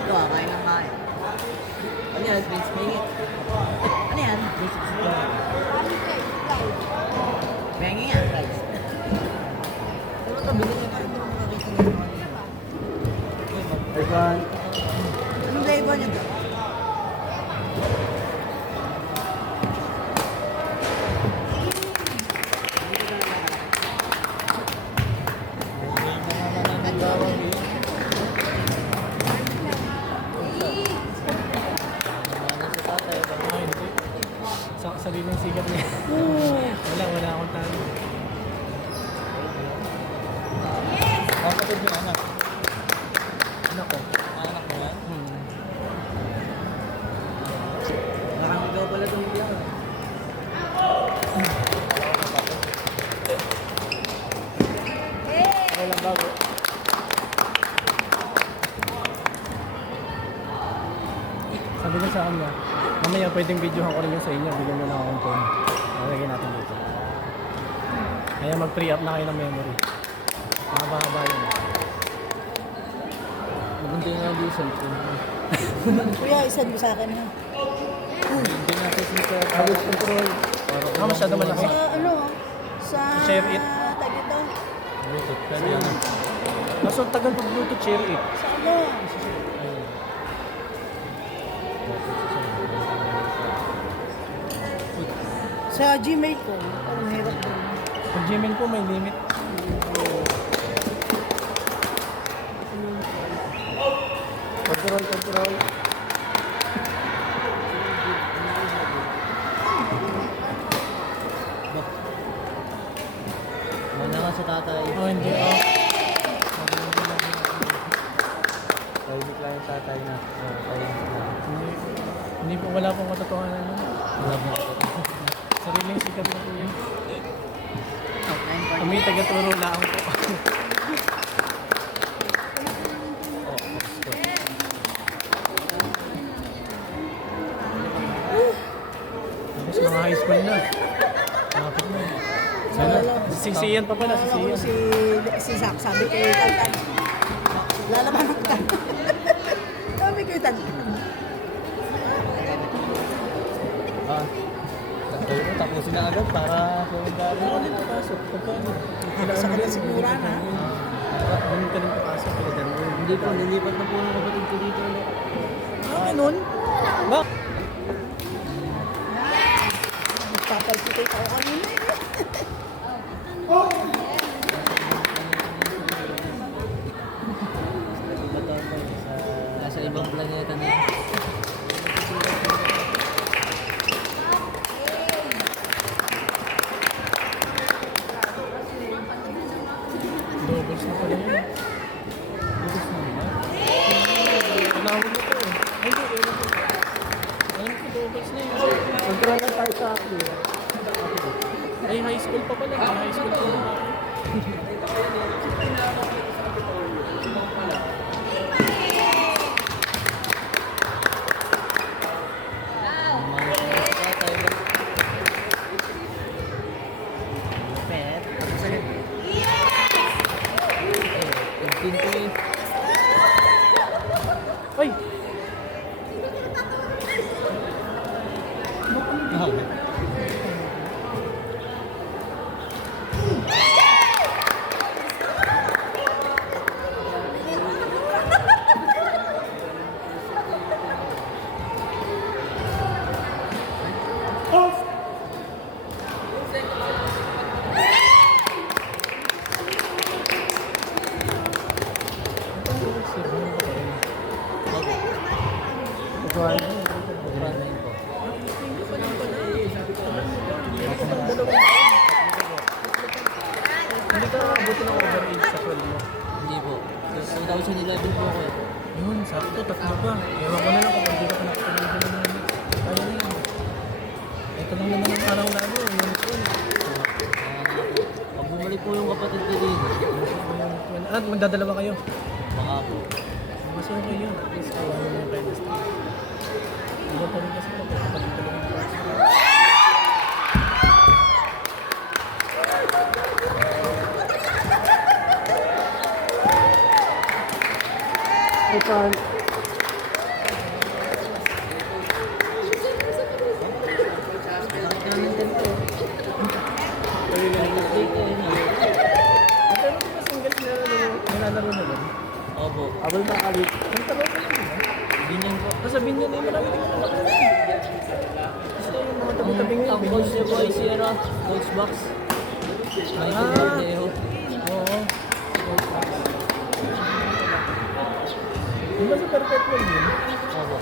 Ito ah, kain ng kain. Ano yan? Drinks mingit. Ano yan? Drinks mingit. Bengi yan, guys. Ano ito? Bilhin niyo tayo. Hindi mo makakita niyo. Anong flavor niyo ito? Sariling sikat niya. Wala akong talo. Kapatid yung anak. Anak ko. Anak mo yan? Parang ikaw pala itong hindi ako. Walang bago. Sabi ko sa kanya, mamaya pwedeng videohan ko rin yung sa inyo. Bigyan nyo na akong phone. Lagyan natin dito. Kaya mag-free up na kayo ng memory. Mahaba-haba yun. Hindi nga di cellphone. Kuya, isan mo sa akin ha. Hindi natin sa Habit control. Masyado malaki. Sa ano? Sa... Share it. Tag ito? Bluetooth. Pwede yan. Nasa tagal pag Bluetooth, share it. Sa ano? Sa Gmail ko. Parang hirap din. Pag Gmail ko may limit. Control. Mana ka sa tatay. Oh, hindi. Oh. Tahimik lang yung tatay na. Tahimik lang. Hindi po, wala pong katotohanan nun. Wala mo. Sariling sikat na po yun. Outline part. Kami taga-turo lang po. Tapos mga high school na. Malapit na. Sana, si Sian pa pala, si Naalala ko Sian. si Zach, sabi ko yung tantan. Lalaban ako tantan. Sabi ko yung tantan. Tayo mo, tapusin na agad para kumagari. Ako din papasok. Pagka ano. Sa kanya sigura na. Ganun ka din papasok. Hindi po, nilipat na po ng kapatid ko dito ulit. Ganun. Ba? Papalpitay ako kanina. Nasa ibang planeta na. Doubles na pala yun. Doubles na ba? Tinawag mo ko eh. Ay, hindi. Ewan ko. Alam ko, doubles na yun. Control na tayo sa akin. Ay, high school pa pala. High school pa pala. Pet. Ay! ka abutin ng overage sa 12 mo. Hindi po. 2011 po ako eh. Yun, sakto, tatlo pa. Ewan ko na lang kung hindi ka pa nakapagod na naman. Kaya na yun. Ito lang naman ang araw lalo. Yun po. Pag bumalik po yung kapatid ko din. At magdadalawa kayo. Baka po. Mas okay yun. At least kawa mo yung chemistry. Iba pa rin kasi ito. Kapatid ko lang yung parts. Ito. Namin din po. Dito yun ah. Pero di ba singles na nilalaro na doon? Opo. Abal na kalit. Ang taro ka lang yun. Binyan po. Sabihin niya na yung marami din naman ako. Gusto yung mga tabi-tabing yun. Ang coach niya po ay Sierra. Coach Box. Michael Baldeo. Oo. Di ba sa perpetual yun? Opo.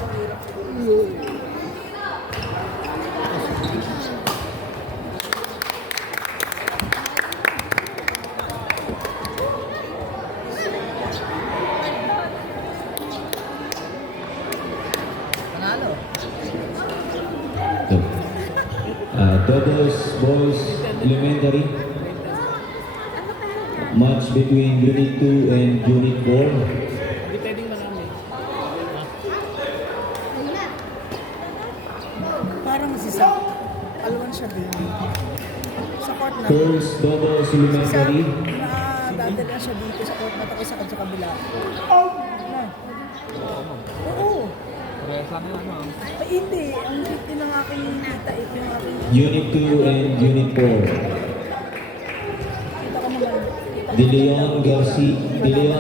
Panalo. Doubles Boys Elementary match between Unit 2 and Unit 4. Hindi pwedeng marami. Parang si Sa. Alwan siya din. Sa court na. Girls Doubles Elementary Dadala siya dito sa court na tapos sa kabila. Oh! Oo. Ay, hindi. Ang trip din ng aking tita eh. Yung aking Unit 2 and Unit 4. tita ko naman. De Leon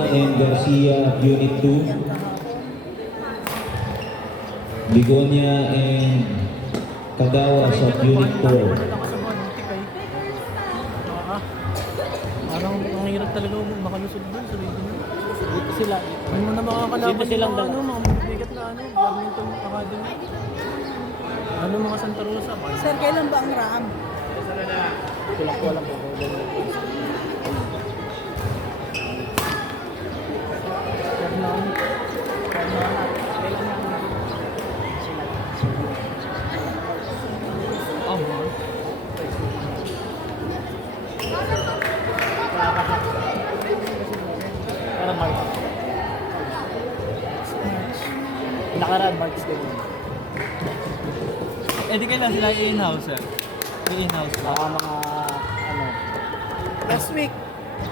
and Garcia Unit 2. Bigonia and Kagawa sa Unit 4. Parang ang hirap talaga makalusod doon sa region. Dito sila. Ano mo na makakalaban Dito silang mga dalawa. mga bigat na badminton academy. Ano mga Santa Rosa? Sir, kailan ba ang RAM? Wala ko alam po. Para March. Nakaraan March din. Eh di kailan sila in-house sir? In-house ba? Baka mga ano, Last week.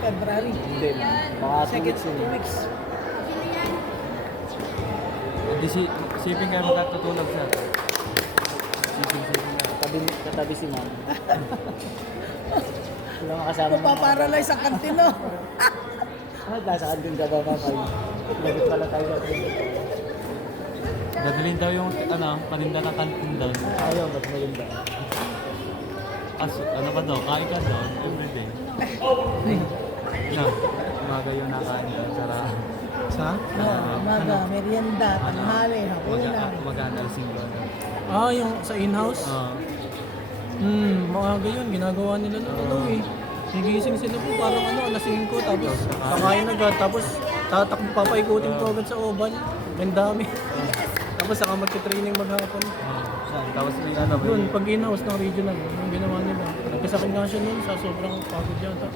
February. hindi na. Baka 2 Second weeks 2 weeks. Di siping kayo magkatutulog sir. Siping na. Katabi si ma'am. Wala makasama mo. Papaparalyze ang kantino. Nasa kantin ka daw mamay. Lagit pala tayo sa Dadalhin daw yung paninda ng kantin daw. Ayaw, mas maganda. Ano ka daw? Kain ka daw everyday. No. Umaga yung nakain daw. Sarap. Sa? Umaga, merienda, tanghali, hapunan. Mag-analyzing daw. Yung sa in-house? Maaga yun. Ginagawa nila ng ano eh. Gigising sila po parang alas 5 tapos kakain agad tapos tatakbo papaikutin ko agad sa oval. Ang dami. Tapos saka magti-training maghapon. Saan? Tapos may Yun, pag in-house ng regional, yung ginawa nila. Nagkasakit nga siya nun sa sobrang pagod yata.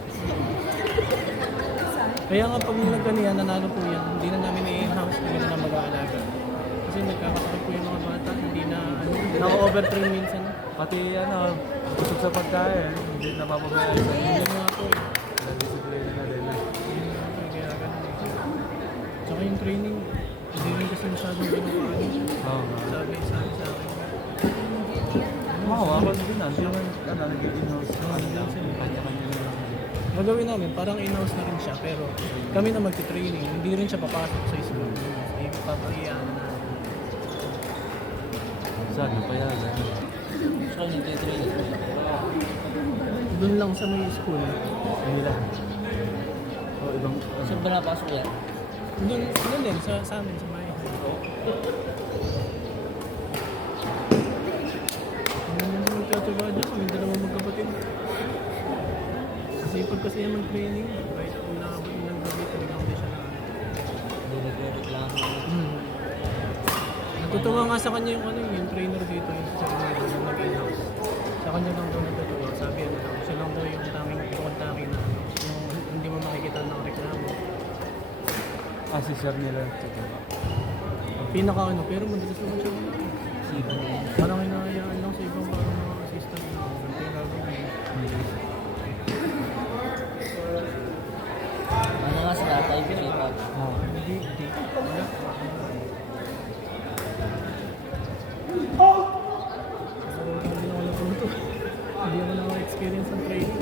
Kaya nga pag nagkaniyan, nanalo po yan. Hindi na namin i-in-house, hindi na mag-aalaga. Kasi nagkakasakit po yung mga bata, hindi na, naka-overtrain minsan. pati busog sa pagkain, hindi na mapabayaan sa Hindi nga po eh. disiplina na din. Kaya ganun eh. Tsaka yung training, hindi rin kasi masyadong ginagawa niya. Oo. Sabi sa akin. Oo, ako na din. Hindi naman, nag-in-house. Kanya-kanya na lang. Gagawin namin, parang in-house na rin siya, pero kami na magti-training, hindi rin siya papasok sa school. Ipapahiyaan na. Saan? Payagan. Saan yung titraining? Doon lang sa may school. Manila. O ibang... Saan ba napasok yan? Doon din, sa amin, sa may. Ano naman magkataga dyan, kami dalawang magkapatid. Kasi pagka kasi yan mag-training. Kahit umabot ng gabi, talagang hindi siya na. Hindi nagre-reklamo. Natutuwa nga sa kanya yung yung trainer dito, yung sa kanya yung nag-in-house. Sa kanya lang daw natutuwa. Sabi siya lang daw yung tanging kukontaki na yung hindi mo makikita ng reklamo. Si sir nila. Ang pinaka pero madalas naman siya. Sigo na yan. Parang hinahayaan lang sa ibang parang mga assistant na ganito yung gagawin. Ano nga sa tatay, P-pop? Hindi. Wala. Siguro hindi ako natuto. Hindi ako naka-experience ng training.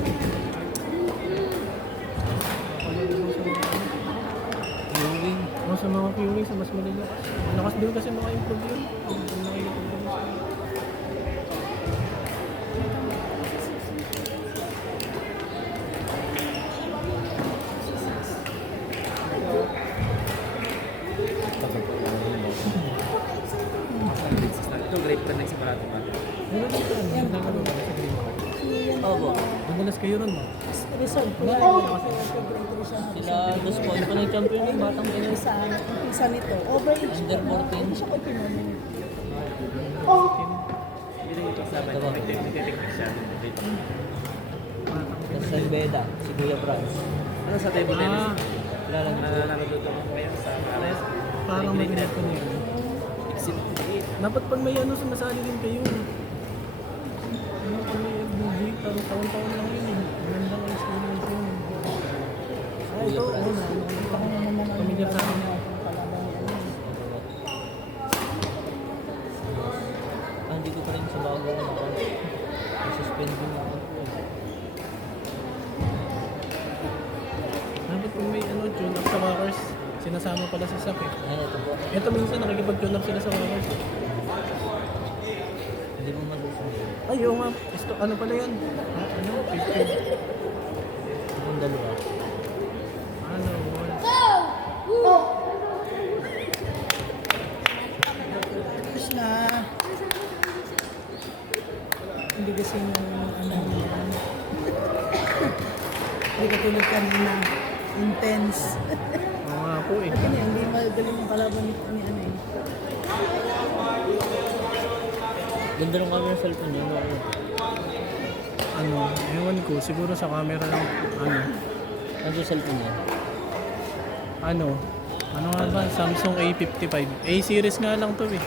Viewing. Sa mga Fury, sa mas malalakas. Lakas din kasi maka-improve yun. Kung nakikita ko sa Ito, grade 10 nagsimula ito ba? wala dito yan. Nagkakaroon ka sa green card. Opo. Madalas kayo ron, no? Rizal po. Sila dos po. Ano pa nag-champion yung batang ganyan? Isa nito. Overage. Under 14. Hindi siya ko pinunin. Ito ba? Tapos sa Beda, si Kuya Franz. Ano sa table tennis? Kilala niyo. Nanonood ako kayo sa Ares. Parang mag-ingat ko niya. Dapat pag may sumasali din kayo. Pag may FBG, parang taon-taon lang yun eh. Magandang experience yun. Ito, Ito ko naman naman. pamilyar sa akin. Hindi ko pa rin sa bago ako suspend din ako. Dapat kung may tune-up sa Walkers, sinasama pala sa SAC eh. Ayan, ito po. Ito minsan nakikipag-tune up sila sa Walkers. Hindi mo magusunod. Ay, yung nga. Ano pala yan? 15. Itong dalawa. Ano? Tapos na. Hindi kasi hindi katulad kanina. Intense. Oo nga po eh. Kasi hindi magaling yung kalaban ni ano eh. Ganda ng camera ng cellphone niya. Ewan ko. Siguro sa camera lang. Ano yung cellphone niya? Ano nga ba? Samsung A55. A series nga lang to eh.